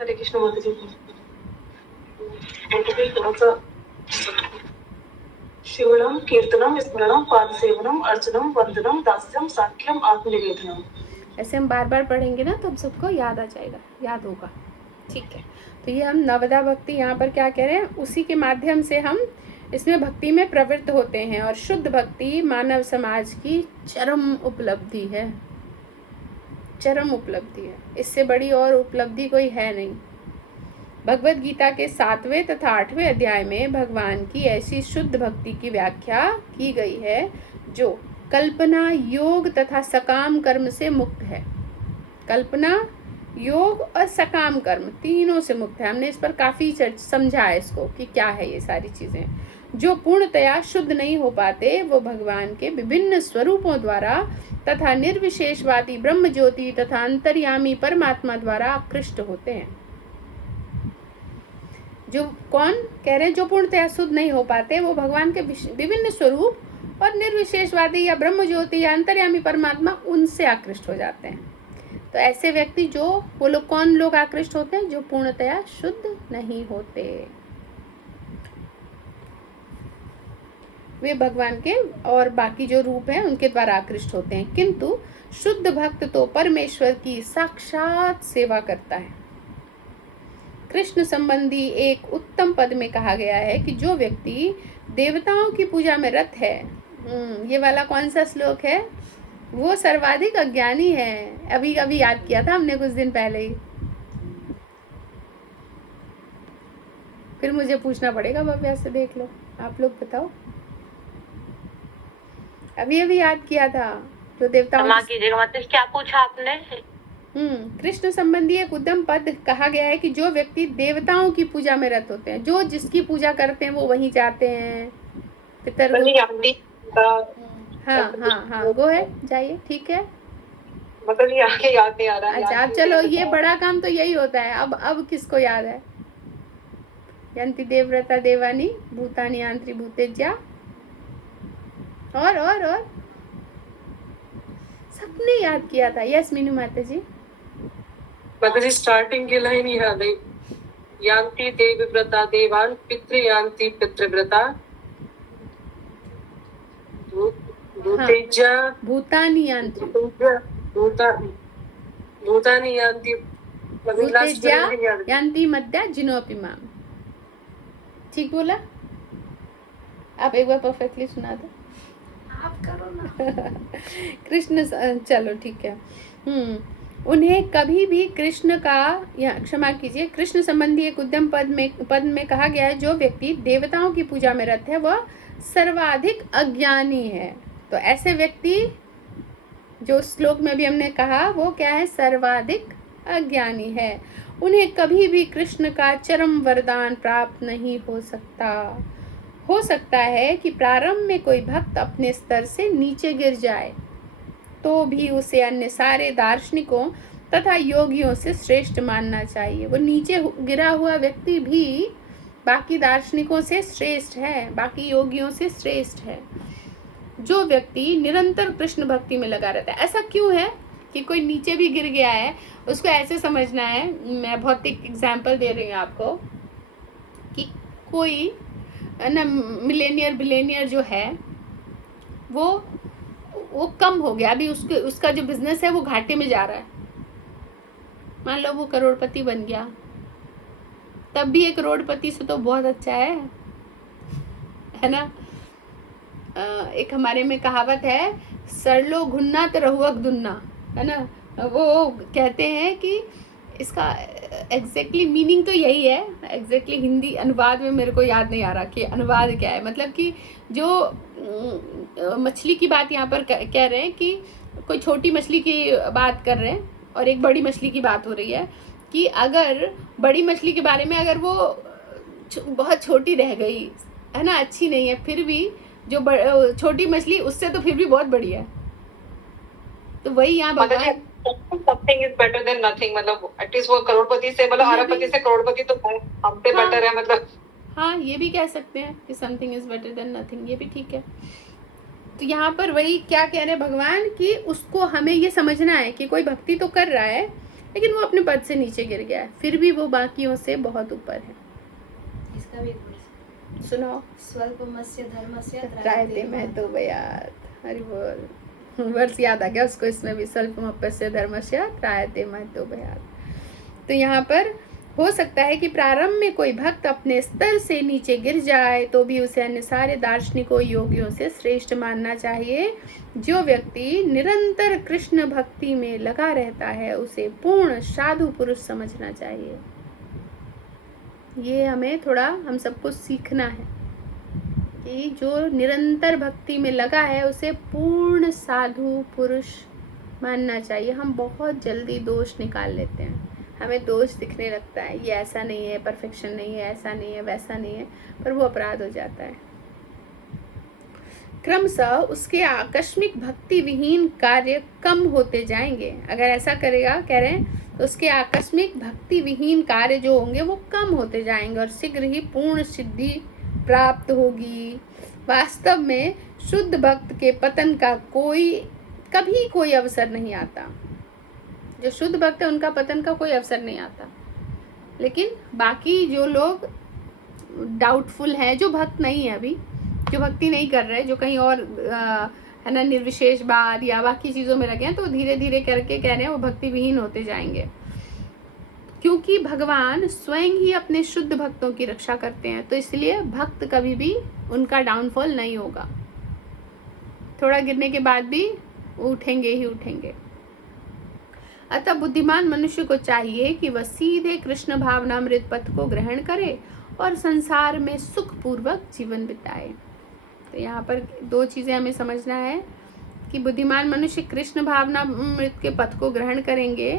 हरे कृष्ण माता जी। थोड़ा सा शिवणम कीर्तनम स्मरणम पाद सेवनम अर्चनम वंदनम दास्यम साख्यम आत्मनिवेदनम। ऐसे हम बार बार पढ़ेंगे ना तो हम सबको याद आ जाएगा, याद होगा। ठीक है। तो ये हम नवदा भक्ति यहाँ पर क्या कह रहे हैं, उसी के माध्यम से हम इसमें भक्ति में प्रवृत्त होते हैं। और शुद्ध भक्ति मानव समाज की चरम उपलब्धि है, चरम उपलब्धि है। इससे बड़ी और उपलब्धि कोई है नहीं। भगवद गीता के 7वें तथा 8वें अध्याय में भगवान की ऐसी शुद्ध भक्ति की व्याख्या की गई है जो कल्पना, योग तथा सकाम कर्म से मुक्त है। कल्पना, योग और सकाम कर्म तीनों से मुक्त है। हमने इस पर काफी समझा है इसको कि क्या है ये सारी चीजें। जो पूर्णतया शुद्ध नहीं हो पाते वो भगवान के विभिन्न स्वरूपों द्वारा तथा निर्विशेषवादी ब्रह्म ज्योति तथा अंतर्यामी परमात्मा द्वारा आकृष्ट होते हैं। जो कौन कह रहे हैं? जो पूर्णतया शुद्ध नहीं हो पाते वो भगवान के विभिन्न स्वरूप और निर्विशेषवादी या ब्रह्म ज्योति या अंतर्यामी परमात्मा उनसे आकृष्ट हो जाते हैं। तो ऐसे व्यक्ति जो वो लोग कौन लोग आकृष्ट होते हैं? जो पूर्णतया शुद्ध नहीं होते, वे भगवान के और बाकी जो रूप हैं उनके द्वारा आकृष्ट होते हैं। किंतु शुद्ध भक्त तो परमेश्वर की साक्षात सेवा करता है। कृष्ण संबंधी एक उत्तम पद में कहा गया है कि जो व्यक्ति देवताओं की पूजा में रत है, ये वाला कौन सा श्लोक है? वो सर्वाधिक अज्ञानी है। अभी अभी याद किया था हमने कुछ दिन पहले ही, फिर मुझे पूछना पड़ेगा भव्या से, देख लो आप लोग बताओ। अभी अभी याद किया था जो देवताओं क्षमा कीजिएगा, मतलब क्या पूछा आपने? कृष्ण संबंधी एक उत्तम पद कहा गया है कि जो व्यक्ति देवताओं की पूजा में रत होते हैं, जो जिसकी पूजा करते हैं वो वहीं जाते हैं। पितर हाँ वो है, जाइए, ठीक है। मतलब ये आगे याद नहीं आ रहा है। अच्छा, अब चलो, ये बड़ा काम तो यही होता है। अब किसको याद है? यंति देवव्रता देवानी भूतानी आंत्री भूतेज्या, और सबने याद किया था। यस मीनू माता जी। माताजी स्टार्टिंग की लाइन याद है, यान्ति देवव्रता देवान पितृयान्ति पितृव्रता भूतेज्या भूतानी यान्ति भूतानी यान्ति भूतेज्या यान्ति मध्या जिनोपि माम। ठीक बोला? आप एक बार परफेक्टली सुना दो। आप करो ना। कृष्ण, चलो ठीक है। उन्हें कभी भी कृष्ण का, या क्षमा कीजिए, कृष्ण संबंधी एक उद्यम पद में कहा गया है जो व्यक्ति देवताओं की पूजा में रत है वह सर्वाधिक अज्ञानी है। तो ऐसे व्यक्ति जो श्लोक में भी हमने कहा वो क्या है? सर्वाधिक अज्ञानी है। उन्हें कभी भी कृष्ण का चरम वरदान प्राप्त नहीं हो सकता। हो सकता है कि प्रारंभ में कोई भक्त अपने स्तर से नीचे गिर जाए तो भी उसे अन्य सारे दार्शनिकों तथा योगियों से श्रेष्ठ मानना चाहिए। वो नीचे गिरा हुआ व्यक्ति भी बाकी दार्शनिकों से श्रेष्ठ है, बाकी योगियों से श्रेष्ठ है। जो व्यक्ति निरंतर कृष्ण भक्ति में लगा रहता है। ऐसा क्यों है कि कोई नीचे भी गिर गया है, उसको ऐसे समझना है। मैं भौतिक एग्जाम्पल दे रही हूँ आपको कि कोई ना बिलेनियर जो है वो कम हो गया, अभी उसका जो बिजनेस है वो घाटे में जा रहा है। मान लो वो करोड़पति बन गया, तब भी एक करोड़पति से तो बहुत अच्छा है ना। एक हमारे में कहावत है, सरलो घुन्ना तो रहुअक दुन्ना, है ना। वो कहते हैं कि इसका एग्जैक्टली मीनिंग तो यही है। एग्जैक्टली हिंदी अनुवाद में मेरे को याद नहीं आ रहा कि अनुवाद क्या है। मतलब कि जो मछली की बात यहाँ पर कह रहे हैं कि कोई छोटी मछली की बात कर रहे हैं और एक बड़ी मछली की बात हो रही है कि अगर बड़ी मछली के बारे में अगर वो बहुत छोटी रह गई, है ना, अच्छी नहीं है, फिर भी जो छोटी मछली उससे तो फिर भी बहुत बड़ी है। तो वही यहाँ भगवान something is better than nothing, मतलब एटलीस्ट वो करोड़पति से, मतलब अरबपति से करोड़पति तो हमसे बेटर है, मतलब हाँ, ये भी कह सकते हैं कि something is better than nothing, ये भी ठीक है। तो यहाँ पर वही क्या कह रहे हैं भगवान कि उसको हमें ये समझना है कि कोई भक्ति तो कर रहा है लेकिन वो अपने पद से नीचे गिर गया है, फिर भी वो बाकियों से बहुत ऊपर है। इसका भी एक सुनाओ। स्वल्पमस्य धर्मस्य त्रायते महतो भयात्, हरि बोल। वर्ष याद आ गया उसको, इसमें भी स्वल्पमप्यस्य धर्मस्य त्रायते महतो भयात्। तो यहाँ पर हो सकता है कि प्रारंभ में कोई भक्त अपने स्तर से नीचे गिर जाए तो भी उसे अन्य सारे दार्शनिकों योगियों से श्रेष्ठ मानना चाहिए। जो व्यक्ति निरंतर कृष्ण भक्ति में लगा रहता है उसे पूर्ण साधु पुरुष समझना चाहिए। ये हमें थोड़ा हम सबको सीखना है कि जो निरंतर भक्ति में लगा है उसे पूर्ण साधु पुरुष मानना चाहिए। हम बहुत जल्दी दोष निकाल लेते हैं, हमें दोष दिखने लगता है, ये ऐसा नहीं है, परफेक्शन नहीं है, ऐसा नहीं है, वैसा नहीं है, पर वो अपराध हो जाता है। क्रमशः उसके आकस्मिक भक्ति विहीन कार्य कम होते जाएंगे। अगर ऐसा करेगा, कह रहे हैं, तो उसके आकस्मिक भक्ति विहीन कार्य जो होंगे वो कम होते जाएंगे और शीघ्र ही पूर्ण सिद्धि प्राप्त होगी। वास्तव में शुद्ध भक्त के पतन का कभी कोई अवसर नहीं आता। जो शुद्ध भक्त है उनका पतन का कोई अवसर नहीं आता। लेकिन बाकी जो लोग डाउटफुल हैं, जो भक्त नहीं है, अभी जो भक्ति नहीं कर रहे, जो कहीं और है ना निर्विशेषवाद या बाकी चीज़ों में लगे हैं, तो धीरे धीरे करके कह रहे हैं वो भक्ति विहीन होते जाएंगे, क्योंकि भगवान स्वयं ही अपने शुद्ध भक्तों की रक्षा करते हैं। तो इसलिए भक्त कभी भी उनका डाउनफॉल नहीं होगा। थोड़ा गिरने के बाद भी उठेंगे ही उठेंगे। अतः बुद्धिमान मनुष्य को चाहिए कि वह सीधे कृष्ण भावनामृत पथ को ग्रहण करे और संसार में सुखपूर्वक जीवन बिताए। तो यहाँ पर दो चीजें हमें समझना है कि बुद्धिमान मनुष्य कृष्ण भावनामृत के पथ को ग्रहण करेंगे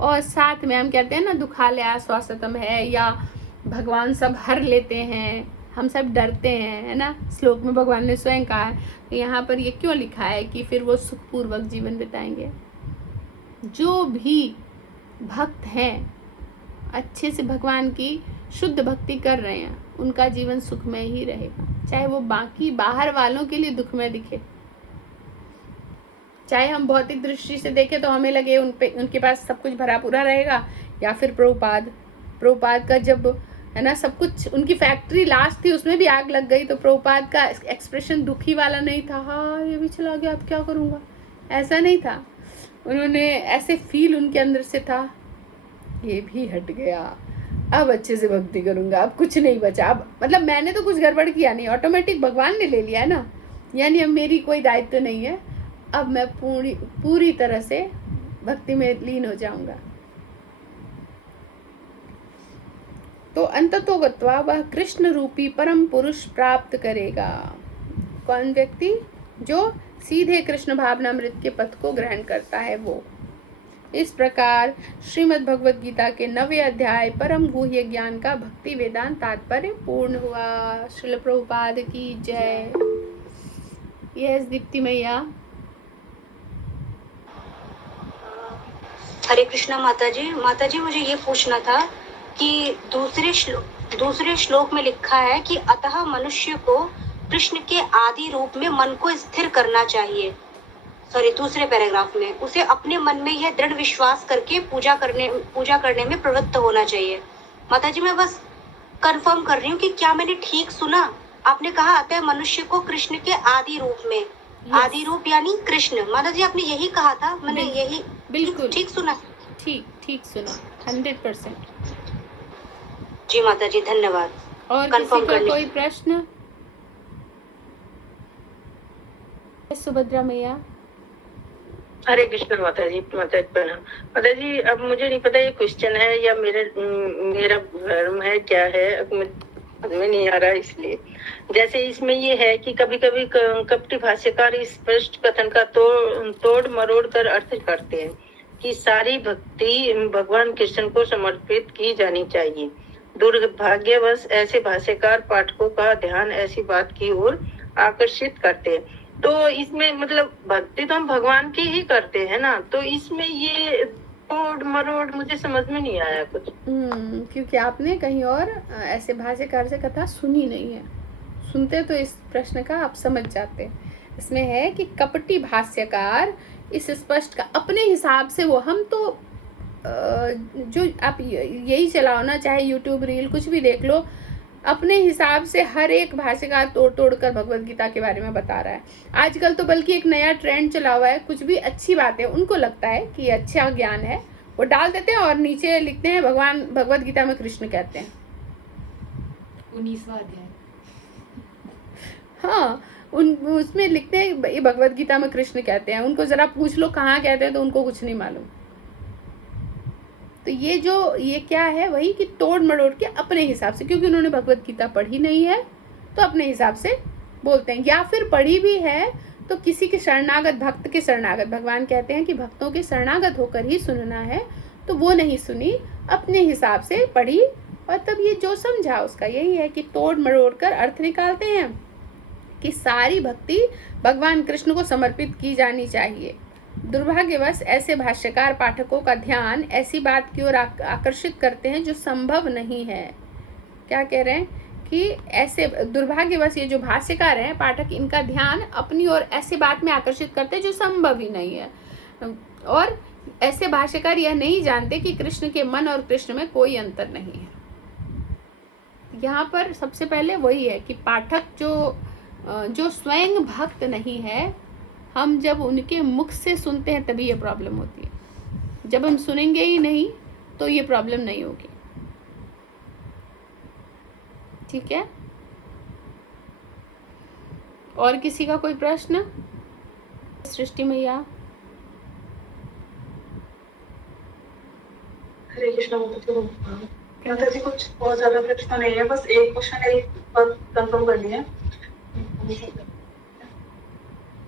और साथ में हम कहते हैं ना दुखालय स्वास्थ्यतम है, या भगवान सब हर लेते हैं, हम सब डरते हैं, है ना, श्लोक में भगवान ने स्वयं कहा है। तो यहाँ पर ये क्यों लिखा है कि फिर वो सुखपूर्वक जीवन बिताएंगे। जो भी भक्त हैं, अच्छे से भगवान की शुद्ध भक्ति कर रहे हैं, उनका जीवन सुखमय ही रहेगा, चाहे वो बाकी बाहर वालों के लिए दुखमय दिखे। चाहे हम भौतिक दृष्टि से देखें तो हमें लगे उनके पास सब कुछ भरा पूरा रहेगा, या फिर प्रभुपाद का जब है ना सब कुछ, उनकी फैक्ट्री लास्ट थी उसमें भी आग लग गई, तो प्रभुपाद का एक्सप्रेशन दुखी वाला नहीं था, हाँ ये भी चला गया अब क्या करूँगा, ऐसा नहीं था। उन्होंने ऐसे फील उनके अंदर से था, ये भी हट गया, अब अच्छे से भक्ति करूंगा, अब कुछ नहीं बचा, अब मतलब मैंने तो कुछ गड़बड़ किया नहीं, ऑटोमेटिक भगवान ने ले लिया है ना, यानी अब मेरी कोई दायित्व नहीं है, अब मैं पूरी तरह से भक्ति में लीन हो जाऊंगा। तो अंततोगत्वा वह कृष्ण रूपी परम पुरुष प्राप्त करेगा। कौन व्यक्ति? जो सीधे कृष्ण भावनामृत के पथ को ग्रहण करता है वो। इस प्रकार श्रीमद् भगवद गीता के 9वें अध्याय परम गुह्य ज्ञान का भक्ति वेदांत तात्पर्य पूर्ण हुआ। श्रील प्रभुपाद की जय। यस दीप्ति मैया। हरे कृष्णा माता जी मुझे ये पूछना था कि दूसरे श्लोक में लिखा है कि अतः मनुष्य को कृष्ण के आदि रूप में मन को स्थिर करना चाहिए। दूसरे पैराग्राफ में उसे अपने मन में यह दृढ़ विश्वास करके पूजा करने में प्रवृत्त होना चाहिए। माता जी मैं बस कंफर्म कर रही हूँ कि क्या मैंने ठीक सुना? आपने कहा अतः मनुष्य को कृष्ण के आदि रूप में, आदि रूप यानी कृष्ण। माता जी आपने यही कहा था? मैंने यही बिल्कुल ठीक सुना? ठीक सुना 100%। जी माता जी धन्यवाद। और किसी का कोई प्रश्न? सुभद्रा मैया। हरे कृष्ण माता जी प्रणाम। माता जी अब मुझे नहीं पता ये क्वेश्चन है या मेरा भ्रम है, क्या है, अब में नहीं आ रहा, इसलिए जैसे इसमें ये है कि कभी कभी कपटी भाष्यकार स्पष्ट कथन का तोड़ मरोड़ कर अर्थ करते हैं कि सारी भक्ति भगवान कृष्ण को समर्पित की जानी चाहिए। दुर्भाग्यवश ऐसे भाष्यकार पाठकों का ध्यान ऐसी बात की ओर आकर्षित करते हैं। तो इसमें मतलब भक्ति तो हम भगवान की ही करते हैं ना, तो इसमें ये तोड़ मरोड़ मुझे समझ में नहीं आया कुछ। क्योंकि आपने कहीं और ऐसे भाष्यकार से कथा सुनी नहीं है। सुनते तो इस प्रश्न का आप समझ जाते। इसमें है कि कपटी भाष्यकार इस स्पष्ट का अपने हिसाब से, वो हम तो जो आप यही चलाओ ना, चाहे यूट्यूब रील कुछ भी देख लो, अपने हिसाब से हर एक भाष्यकार तोड़ कर भगवत गीता के बारे में बता रहा है। आजकल तो बल्कि एक नया ट्रेंड चला हुआ है, कुछ भी अच्छी बात है उनको लगता है कि अच्छा ज्ञान है, वो डाल देते हैं और नीचे लिखते हैं भगवान भगवत गीता में कृष्ण कहते हैं 19वां अध्याय। हाँ, उसमें लिखते हैं ये भगवत गीता में कृष्ण कहते हैं। उनको जरा पूछ लो कहाँ कहते हैं तो उनको कुछ नहीं मालूम। तो ये क्या है, वही कि तोड़ मरोड़ के अपने हिसाब से, क्योंकि उन्होंने भगवत गीता पढ़ी नहीं है तो अपने हिसाब से बोलते हैं, या फिर पढ़ी भी है तो किसी के शरणागत भक्त के शरणागत, भगवान कहते हैं कि भक्तों के शरणागत होकर ही सुनना है, तो वो नहीं सुनी, अपने हिसाब से पढ़ी और तब ये जो समझा उसका यही है कि तोड़ मरोड़ कर अर्थ निकालते हैं। कि सारी भक्ति भगवान कृष्ण को समर्पित की जानी चाहिए। दुर्भाग्यवश ऐसे भाष्यकार पाठकों का ध्यान ऐसी बात की ओर आकर्षित करते हैं जो संभव नहीं है। क्या कह रहे हैं कि ऐसे दुर्भाग्यवश ये जो भाष्यकार हैं पाठक, इनका ध्यान अपनी ओर ऐसी बात में आकर्षित करते हैं जो संभव ही नहीं है। और ऐसे भाष्यकार यह नहीं जानते कि कृष्ण के मन और कृष्ण में कोई अंतर नहीं है। यहाँ पर सबसे पहले वही है कि पाठक जो स्वयं भक्त नहीं है, हम जब उनके मुख से सुनते हैं तभी ये प्रॉब्लम होती है। जब हम सुनेंगे ही नहीं तो ये प्रॉब्लम नहीं होगी। ठीक है, और किसी का कोई प्रश्न? सृष्टि मैया। हरे कृष्णा माता जी, कुछ बहुत ज्यादा प्रश्न नहीं है, बस एक क्वेश्चन एक बात कंफर्म करनी है।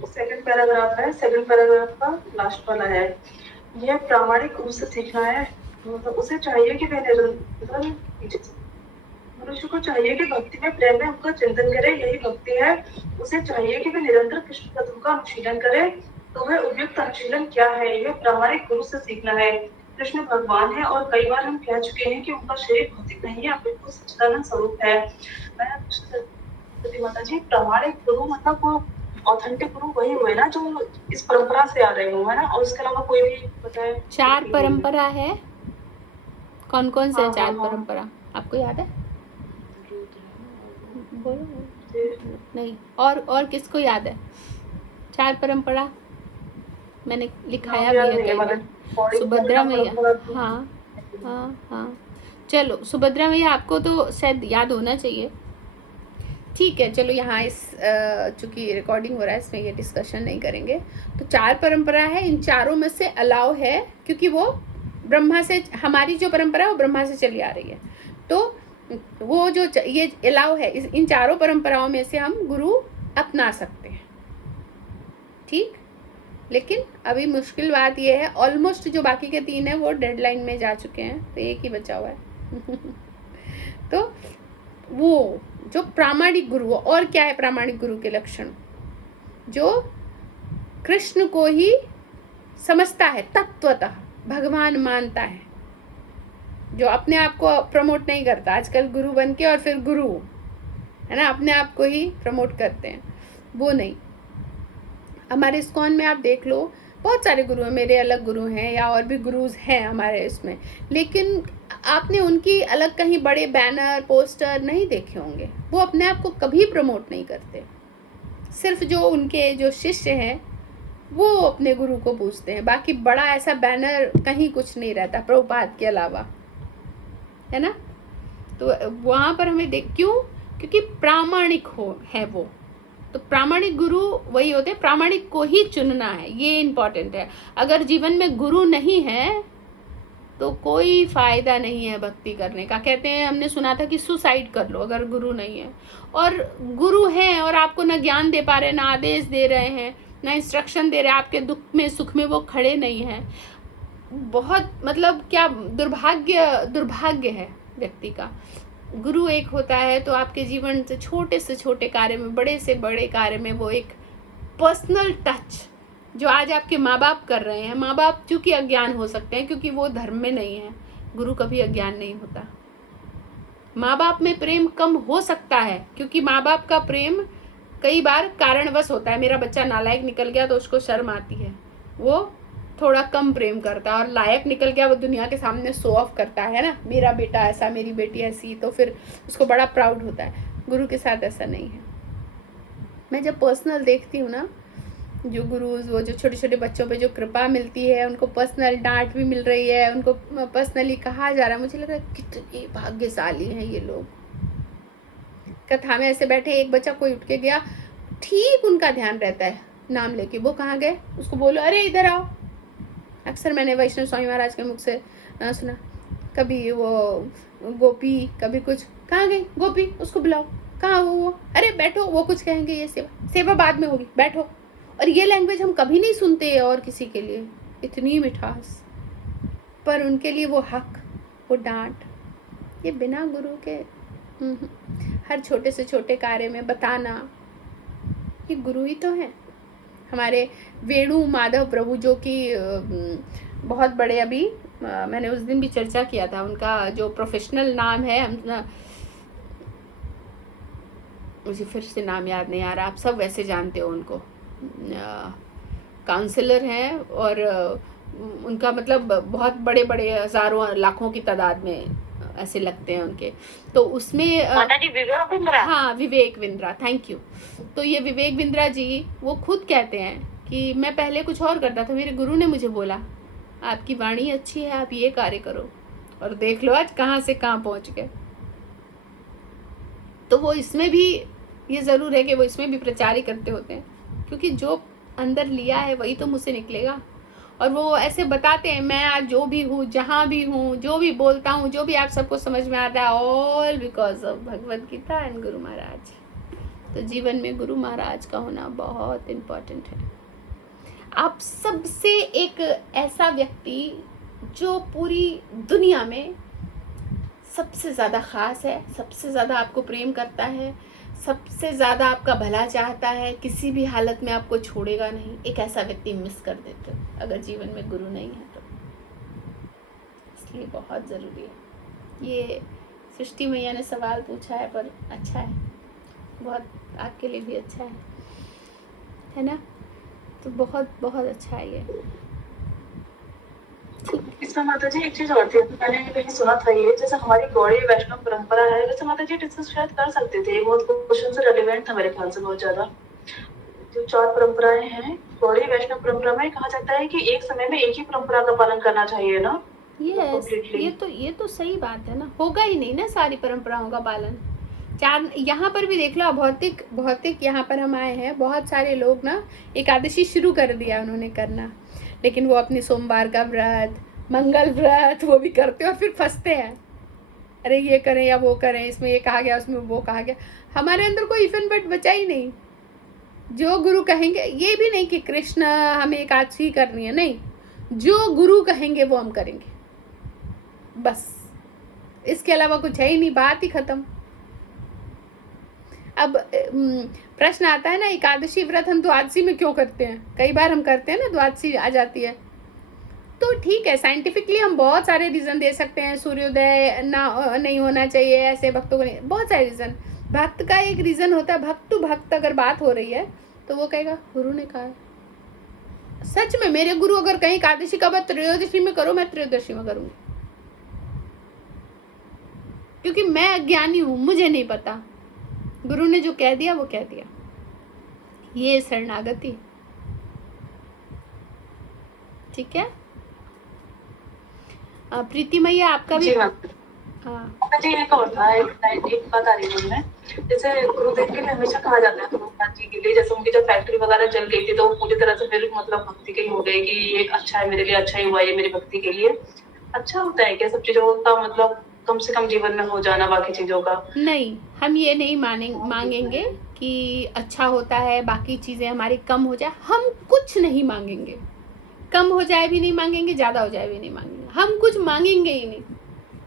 सेकंड पैराग्राफ है, सेकंड पैराग्राफ का लास्ट वाला है, यह प्रामाणिक रूप से सीखना है। मतलब उसे चाहिए कि वह मनुष्य को चाहिए कि भक्ति में प्रेम में उनका चिंतन करे, यही भक्ति है। उसे चाहिए कि वह निरंतर कृष्ण तत्व का अनुशीलन करे। तो वह उपयुक्त अनुशीलन क्या है? यह प्रामाणिक गुरु से सीखना है। कृष्ण भगवान है और कई बार हम कह चुके हैं कि उनका शरीर भौतिक नहीं है, बिल्कुल सच्चिदानंद स्वरूप है। माता जी, प्रामाणिक गुरु मतलब वो ऑथेंटिक गुरु वही हुए ना जो इस परंपरा से आ रहे हो, है ना? और उसके अलावा कोई भी बताए? 4 परंपरा है। कौन कौन से 4 परंपरा आपको याद है? बोलो। नहीं, और किसको याद है 4 परंपरा? मैंने लिखाया भी है कई बार। सुभद्रा मैया, हाँ, चलो सुभद्रा मैया आपको तो शायद याद होना चाहिए। ठीक है, चलो यहाँ इस चूंकि रिकॉर्डिंग हो रहा है इसमें ये डिस्कशन नहीं करेंगे। तो 4 परंपरा है, इन चारों में से अलाउ है क्योंकि वो ब्रह्मा से, हमारी जो परंपरा है वो ब्रह्मा से चली आ रही है। तो वो जो ये अलाउ है, इन चारों परंपराओं में से हम गुरु अपना सकते हैं। ठीक, लेकिन अभी मुश्किल बात ये है ऑलमोस्ट जो बाकी के 3 है वो डेडलाइन में जा चुके हैं, तो एक ही बचा हुआ है। तो वो जो प्रामाणिक गुरु, और क्या है प्रामाणिक गुरु के लक्षण? जो कृष्ण को ही समझता है, तत्वतः भगवान मानता है, जो अपने आप को प्रमोट नहीं करता। आजकल गुरु बन के और फिर गुरु, है ना, अपने आप को ही प्रमोट करते हैं, वो नहीं। हमारे इस्कॉन में आप देख लो बहुत सारे गुरु हैं, मेरे अलग गुरु हैं या और भी गुरुज हैं हमारे इसमें, लेकिन आपने उनकी अलग कहीं बड़े बैनर पोस्टर नहीं देखे होंगे। वो अपने आप को कभी प्रमोट नहीं करते। सिर्फ जो उनके जो शिष्य हैं वो अपने गुरु को पूछते हैं, बाकी बड़ा ऐसा बैनर कहीं कुछ नहीं रहता प्रभुपाद के अलावा, है ना। तो वहाँ पर हमें क्यों? क्योंकि प्रामाणिक है वो। तो प्रामाणिक गुरु वही होते हैं, प्रामाणिक को ही चुनना है, ये इम्पोर्टेंट है। अगर जीवन में गुरु नहीं है तो कोई फायदा नहीं है भक्ति करने का। कहते हैं, हमने सुना था कि सुसाइड कर लो अगर गुरु नहीं है। और गुरु हैं और आपको ना ज्ञान दे पा रहे, ना आदेश दे रहे हैं, ना इंस्ट्रक्शन दे रहे हैं, आपके दुख में सुख में वो खड़े नहीं हैं। बहुत मतलब क्या दुर्भाग्य है व्यक्ति का। गुरु एक होता है तो आपके जीवन से छोटे कार्य में, बड़े से बड़े कार्य में वो एक पर्सनल टच जो आज आपके माँ बाप कर रहे हैं। माँ बाप चूंकि अज्ञान हो सकते हैं क्योंकि वो धर्म में नहीं है, गुरु कभी अज्ञान नहीं होता। माँ बाप में प्रेम कम हो सकता है क्योंकि माँ बाप का प्रेम कई बार कारणवश होता है। मेरा बच्चा नालायक निकल गया तो उसको शर्म आती है, वो थोड़ा कम प्रेम करता है, और लायक निकल गया वो दुनिया के सामने शो ऑफ करता है ना, मेरा बेटा ऐसा, मेरी बेटी ऐसी, तो फिर उसको बड़ा प्राउड होता है। गुरु के साथ ऐसा नहीं है। मैं जब पर्सनल देखती हूँ ना, जो गुरुज, वो जो छोटे छोटे बच्चों पे जो कृपा मिलती है, उनको पर्सनल डांट भी मिल रही है, उनको पर्सनली कहा जा रहा है, मुझे लग रहा है कितने भाग्यशाली हैं ये लोग। कथा में ऐसे बैठे, एक बच्चा कोई उठ के गया, ठीक उनका ध्यान रहता है, नाम लेके वो कहाँ गए उसको बोलो, अरे इधर आओ। अक्सर मैंने वैष्णव स्वामी महाराज के मुख से सुना, कभी वो गोपी, कभी कुछ, कहाँ गई गोपी, उसको बुलाओ, कहाँ वो, अरे बैठो, वो कुछ कहेंगे, ये सेवा बाद में होगी, बैठो। और ये लैंग्वेज हम कभी नहीं सुनते और किसी के लिए, इतनी मिठास, पर उनके लिए वो हक, वो डांट, ये बिना गुरु के हर छोटे से छोटे कार्य में बताना, ये गुरु ही तो हैं। हमारे वेणु माधव प्रभु जो कि बहुत बड़े, अभी मैंने उस दिन भी चर्चा किया था, उनका जो प्रोफेशनल नाम है, हम मुझे फिर से नाम याद नहीं आ रहा, आप सब वैसे जानते हो उनको, काउंसलर हैं और उनका मतलब बहुत बड़े बड़े हजारों लाखों की तादाद में ऐसे लगते हैं उनके। तो उसमें विवेक बिंद्रा, हाँ विवेक बिंद्रा, थैंक यू। तो ये विवेक बिंद्रा जी वो खुद कहते हैं कि मैं पहले कुछ और करता था, मेरे गुरु ने मुझे बोला आपकी वाणी अच्छी है, आप ये कार्य करो, और देख लो आज कहाँ से कहाँ पहुँच गए। तो वो इसमें भी ये ज़रूर है कि वो इसमें भी प्रचार ही करते होते हैं, क्योंकि जो अंदर लिया है वही तो मुझसे निकलेगा। और वो ऐसे बताते हैं मैं आज जो भी हूँ, जहाँ भी हूँ, जो भी बोलता हूँ, जो भी आप सबको समझ में आता है, all because of Bhagavad Gita and Guru Maharaj. तो जीवन में गुरु महाराज का होना बहुत इम्पोर्टेंट है। आप सबसे एक ऐसा व्यक्ति जो पूरी दुनिया में सबसे ज़्यादा ख़ास है, सबसे ज़्यादा आपको प्रेम करता है, सबसे ज़्यादा आपका भला चाहता है, किसी भी हालत में आपको छोड़ेगा नहीं, एक ऐसा व्यक्ति मिस कर देते हो अगर जीवन में गुरु नहीं है तो। इसलिए बहुत ज़रूरी है। ये सृष्टि मैया ने सवाल पूछा है पर अच्छा है, बहुत आपके लिए भी अच्छा है ना? तो बहुत बहुत अच्छा है ये। इसमें माता जी एक चीज और थी, मैंने कहीं सुना था ये, जैसे हमारी गौड़ी वैष्णव परंपरा है, जैसे माता जी डिस्कस शायद कर सकते थे, बहुत क्वेश्चन से रेलिवेंट था मेरे ख्याल से बहुत ज्यादा। जो 4 परंपराएं हैं गौड़ी वैष्णव परंपरा में, कहा जाता है कि एक समय में एक ही परंपरा का पालन करना चाहिए ना। ये तो सही बात है ना, होगा ही नहीं ना सारी परंपराओं का पालन। चार यहाँ पर भी देख लो, भौतिक यहाँ पर हम आए हैं, बहुत सारे लोग ना एकादशी शुरू कर दिया उन्होंने करना, लेकिन वो अपने सोमवार का व्रत, मंगल व्रत वो भी करते हैं और फिर फंसते हैं, अरे ये करें या वो करें, इसमें ये कहा गया उसमें वो कहा गया। हमारे अंदर कोई इफ एंड बट बचा ही नहीं। जो गुरु कहेंगे, ये भी नहीं कि कृष्ण हमें एकादशी करनी है, नहीं, जो गुरु कहेंगे वो हम करेंगे, बस इसके अलावा कुछ है ही नहीं, बात ही खत्म। अब प्रश्न आता है ना, एकादशी व्रत हम द्वादशी में क्यों करते हैं? कई बार हम करते हैं ना, द्वादशी आ जाती है तो ठीक है, साइंटिफिकली हम बहुत सारे रीज़न दे सकते हैं, सूर्योदय ना नहीं होना चाहिए, ऐसे भक्तों को नहीं, बहुत सारे रीज़न। भक्त का एक रीज़न होता है, भक्त टू भक्त अगर बात हो रही है तो वो कहेगा गुरु ने कहा। सच में मेरे गुरु अगर कहीं एकादशी का व्रत त्रयोदशी में करो, मैं त्रयोदशी में करूँगी, क्योंकि मैं अज्ञानी हूँ, मुझे नहीं पता। गुरु ने जो कह दिया वो कह दिया, ये शरणागति। ठीक है। प्रीति मैया आपका भी। हाँ जी, एक और था, एक बात आ रही है में, जैसे गुरुदेव के लिए हमेशा कहा जाता है गुरुनाथ जी के लिए, जैसे उनकी जब फैक्ट्री वगैरह जल गई थी तो वो पूरी तरह से फिर मतलब भक्ति के ही हो गए कि ये अच्छा है मेरे लिए, अच्छा ही हुआ ये मेरी भक्ति के लिए। अच्छा होता है क्या सब चीजों का मतलब कम से कम जीवन में हो जाना, बाकी चीजों का नहीं? हम ये नहीं मांगेंगे कि अच्छा होता है बाकी चीजें हमारी कम हो जाए, हम कुछ नहीं मांगेंगे, कम हो जाए भी नहीं मांगेंगे, ज्यादा हो जाए भी नहीं मांगेंगे, हम कुछ मांगेंगे ही नहीं।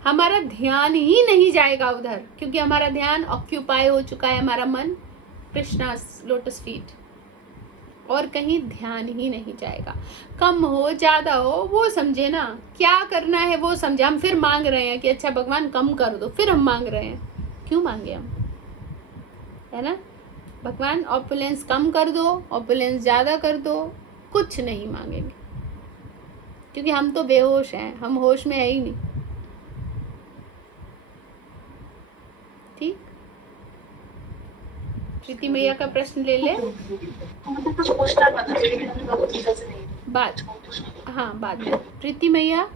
हमारा ध्यान ही नहीं जाएगा उधर, क्योंकि हमारा ध्यान ऑक्यूपाई हो चुका है, हमारा मन कृष्णास लोटस फीट, और कहीं ध्यान ही नहीं जाएगा। कम हो ज्यादा हो वो समझे ना, क्या करना है वो समझे। हम फिर मांग रहे हैं कि अच्छा भगवान कम कर दो, फिर हम मांग रहे हैं, क्यों मांगे हम, है ना? भगवान ऑपुलेंस कम कर दो, ऑपुलेंस ज्यादा कर दो, कुछ नहीं मांगेंगे, क्योंकि हम तो बेहोश हैं, हम होश में है ही नहीं। ठीक। प्रीति मैया का प्रश्न ले ले। कुछ पूछना था लेकिन हमने बहुत अच्छे से नहीं बात, हाँ बात में। प्रीति मैया।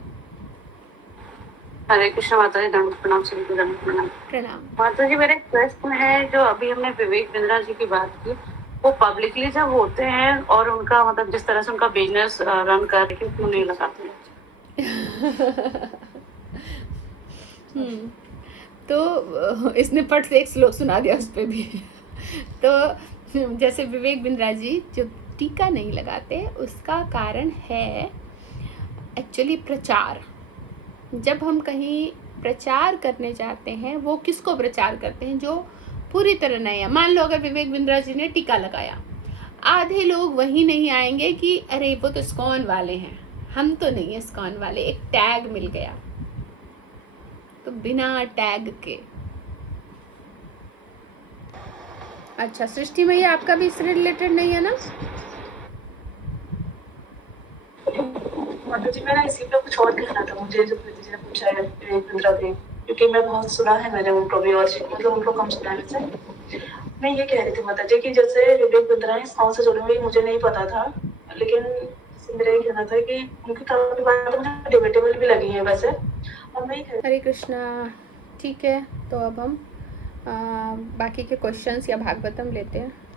हरे कृष्ण माता जी, दंड प्रणाम, सभी को दंड प्रणाम। प्रणाम माता जी, मेरा एक प्रश्न है, जो अभी हमने विवेक बिंद्रा जी की बात की, वो पब्लिकली जब होते हैं और उनका मतलब जिस तरह से उनका बिजनेस रन कर रहे, क्यों नहीं लगाते? तो इसने पट से एक श्लोक सुना दिया उस पे भी। तो जैसे विवेक बिंद्रा जी जो टीका नहीं लगाते, उसका कारण है एक्चुअली प्रचार। जब हम कहीं प्रचार करने जाते हैं, वो किसको प्रचार करते हैं? जो पूरी तरह नया। मान लो अगर विवेक बिंद्रा जी ने टीका लगाया आधे लोग वही नहीं आएंगे कि अरे वो तो इस्कॉन वाले हैं, हम तो नहीं है इस्कॉन वाले, एक टैग मिल गया। तो बिना टैग के। अच्छा सृष्टि में, ये आपका भी इससे रिलेटेड नहीं है ना? माता जी मेरा इसी पे कुछ और कहना था मुझे, जो प्रीति जी ने पूछा है विवेक बिंद्रा पे, क्योंकि मैं बहुत सुना है मैंने उनको भी, और मतलब उनको कम सुना है वैसे। मैं ये कह रही थी माता जी कि जैसे विवेक बिंद्रा इस गाँव से जुड़े हुए मुझे नहीं पता था, लेकिन मेरा ये कहना था कि उनकी काफी बातें मुझे डिबेटेबल भी लगी है वैसे। और मैं ये कह हरे कृष्णा। ठीक है, तो अब हम बाकी के क्वेश्चंस या भागवतम लेते हैं।